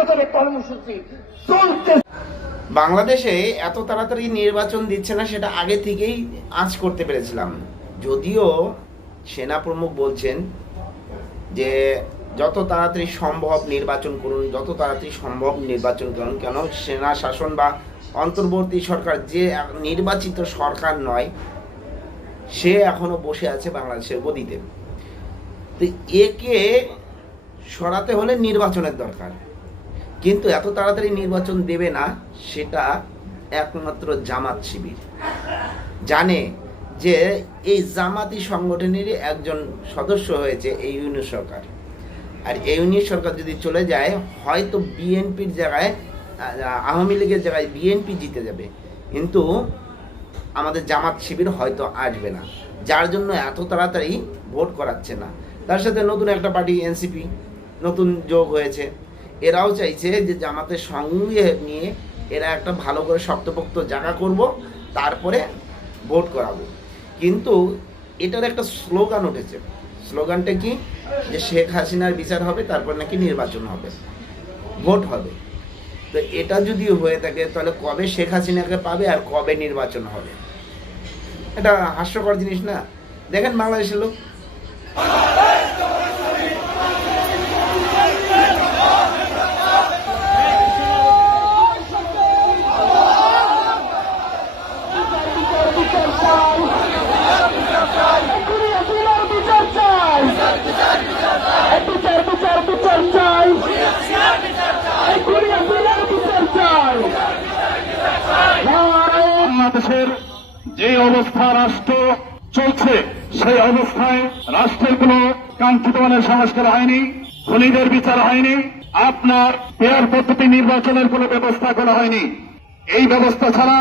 মহানগরে কর্মসূচি চলতে। বাংলাদেশে এত তাড়াতাড়ি নির্বাচন দিচ্ছে না, সেটা আগে থেকেই আঁচ করতে পেরেছিলাম। যদিও সেনা প্রমুখ বলছেন যে যত তাড়াতাড়ি সম্ভব নির্বাচন করুন, যত তাড়াতাড়ি সম্ভব নির্বাচন করুন, কেন সেনা শাসন বা অন্তর্বর্তী সরকার যে নির্বাচিত সরকার নয়, সে এখনো বসে আছে বাংলাদেশের গদিতে। তো একে সরাতে হলে নির্বাচনের দরকার, কিন্তু এত তাড়াতাড়ি নির্বাচন দেবে না সেটা একমাত্র জামাত শিবির জানে। যে এই জামাতি সংগঠনেরই একজন সদস্য হয়েছে এই ইউনিট সরকার, আর এই ইউনিট সরকার যদি চলে যায় হয়তো বিএনপির জায়গায় আওয়ামী লীগের জায়গায় বিএনপি জিতে যাবে, কিন্তু আমাদের জামাত শিবির হয়তো আসবে না, যার জন্য এত তাড়াতাড়ি ভোট করাচ্ছে না। তার সাথে নতুন একটা পার্টি এনসিপি নতুন যোগ হয়েছে, এরাও চাইছে যে জামাতের সঙ্গে নিয়ে এরা একটা ভালো করে শক্তপোক্ত জায়গা করব, তারপরে ভোট করাবো। কিন্তু এটার একটা স্লোগান উঠেছে। স্লোগানটা কি? যে শেখ হাসিনার বিচার হবে, তারপর নাকি নির্বাচন হবে, ভোট হবে। তো এটা যদি হয়ে থাকে তাহলে কবে শেখ হাসিনাকে পাবে আর কবে নির্বাচন হবে? এটা হাস্যকর জিনিস না? দেখেন বাংলাদেশের লোক বাংলাদেশের যে অবস্থা রাষ্ট্র চলছে, সেই অবস্থায় রাষ্ট্রের কোনো কাঙ্ক্ষিত মানের সংস্কার হয়নি, খুনিদের বিচার হয়নি, আপনার পেয়ার পদ্ধতি নির্বাচনের কোনো ব্যবস্থা করা হয়নি। এই ব্যবস্থা ছাড়া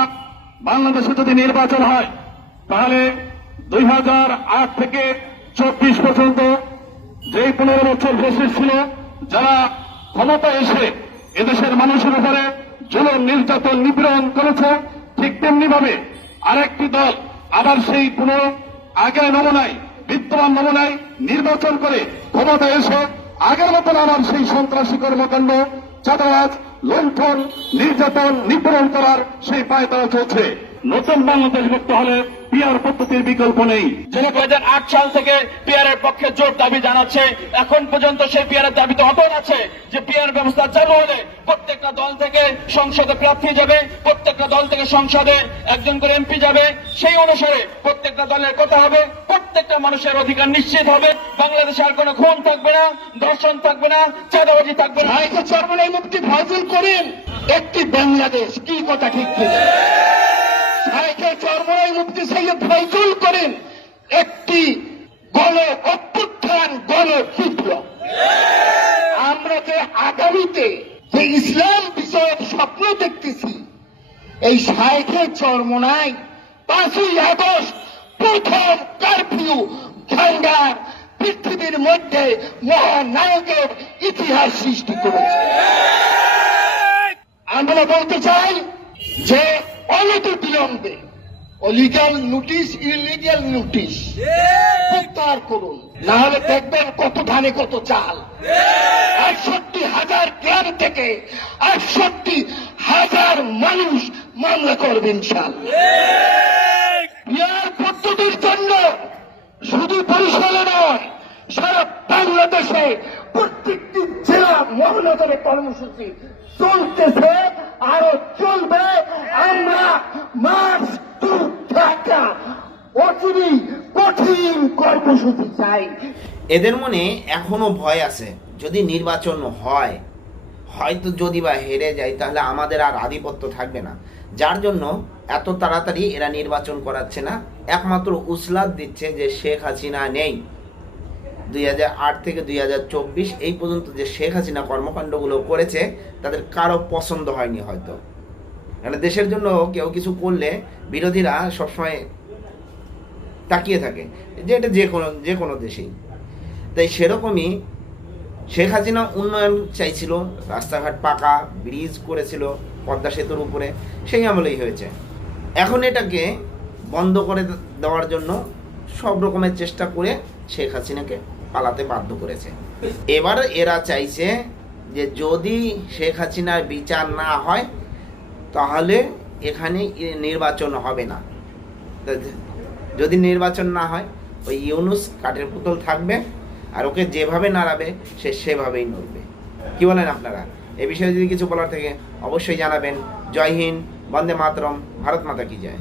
বাংলাদেশে যদি নির্বাচন হয় তাহলে 2008 থেকে 24 পর্যন্ত যে 15 বছর ফেসিস্ট ছিল, যারা ক্ষমতা এসে এদেশের মানুষের উপরে জুলুম নির্যাতন নিপীড়ন করেছে, ঠিক তেমনি ভাবে আরেকটি দল আবার সেই পুনঃ আগের নমুনায়, বিদ্যমান নমুনায় নির্বাচন করে ক্ষমতা এসে আগের মতন আবার সেই সন্ত্রাসী কর্মকাণ্ড, চাঁদাবাজ, লুণ্ঠন, নির্যাতন, নিপীড়ন করার সেই পায়তারা চলছে। নতুন বাংলাদেশ গড়তে হলে পিআর পদ্ধতির বিকল্প নেই। যিনি 2008 সাল থেকে পিআরের পক্ষে জোর দাবি জানাচ্ছে, এখন পর্যন্ত সেই পিআরের দাবি তো অটল আছে যে পিআর ব্যবস্থা চালু হলে প্রত্যেকটা দল থেকে সংসদে প্রার্থী যাবে, প্রত্যেকটা দল থেকে সংসদে একজন করে এমপি যাবে, সেই অনুসারে প্রত্যেকটা দলের কথা হবে, প্রত্যেকটা মানুষের অধিকার নিশ্চিত হবে, বাংলাদেশে আর কোনো খুন থাকবে না, ধর্ষণ থাকবে না, চাঁদাবাজি থাকবে না। চরমনাই মুফতি ফাজিল করেন একটি বাংলাদেশ, কি কথা ঠিক ঠিক? শাইখে চরমনাই মুফতি সৈয়দ ফাইজুল করেন একটি গণ অভ্যুত্থান, গণ বিপ্লব। আমরা যে আগামীতে যে ইসলাম বিষয়ক স্বপ্ন দেখতেছি, এই শাইখে চরমনাই 5ই আগস্ট প্রথম কারফিউ ভাঙ্গার পৃথিবীর মধ্যে মহানায়কের ইতিহাস সৃষ্টি করেছে। আমরা বলতে চাই যে অনতিবিলম্বে লিগ্যাল নোটিশ, ইলিগ্যাল নোটিশ প্রত্যাহার করুন, না হলে দেখবেন কত ধানে কত চাল। 68,000 গ্রাম থেকে 68,000 মানুষ মামলা করবেন ইনশাআল্লাহ। পদ্ধতির জন্য শুধু বরিশালে নয়, সারা বাংলাদেশে প্রত্যেকটি জেলা মহানগরে কর্মসূচি চলতেছে, আরো চলবে। আমরা মার্চ টু ঢাকা অচিরেই কঠিন কর্মসূচি চাই। এদের মনে এখনো ভয় আছে, যদি নির্বাচন হয়, হয়তো যদি বা হেরে যায় তাহলে আমাদের আর আধিপত্য থাকবে না, যার জন্য এত তাড়াতাড়ি এরা নির্বাচন করাচ্ছে না। একমাত্র উসলাত দিচ্ছে যে শেখ হাসিনা নেই। 2008 থেকে 2024 এই পর্যন্ত যে শেখ হাসিনা কর্মকাণ্ডগুলো করেছে তাদের কারো পছন্দ হয়নি হয়তো। মানে দেশের জন্য কেউ কিছু করলে বিরোধীরা সবসময় তাকিয়ে থাকে, যে এটা যে কোনো দেশেই। তাই সেরকমই শেখ হাসিনা উন্নয়ন চাইছিল, রাস্তাঘাট পাকা, ব্রিজ করেছিল পদ্মা সেতুর উপরে, সেই আমলেই হয়েছে। এখন এটাকে বন্ধ করে দেওয়ার জন্য সব রকমের চেষ্টা করে শেখ হাসিনাকে পালাতে বাধ্য করেছে। এবার এরা চাইছে যে যদি শেখ হাসিনার বিচার না হয় তাহলে এখানে নির্বাচন হবে না। যদি নির্বাচন না হয় ওই ইউনূস কাঠের পুতুল থাকবে, আর ওকে যেভাবে নাড়াবে সে সেভাবেই নড়বে। কি বলেন আপনারা? এ বিষয়ে যদি কিছু বলার থাকে অবশ্যই জানাবেন। জয় হিন্দ, বন্দে মাতরম, ভারত মাতা কি জয়।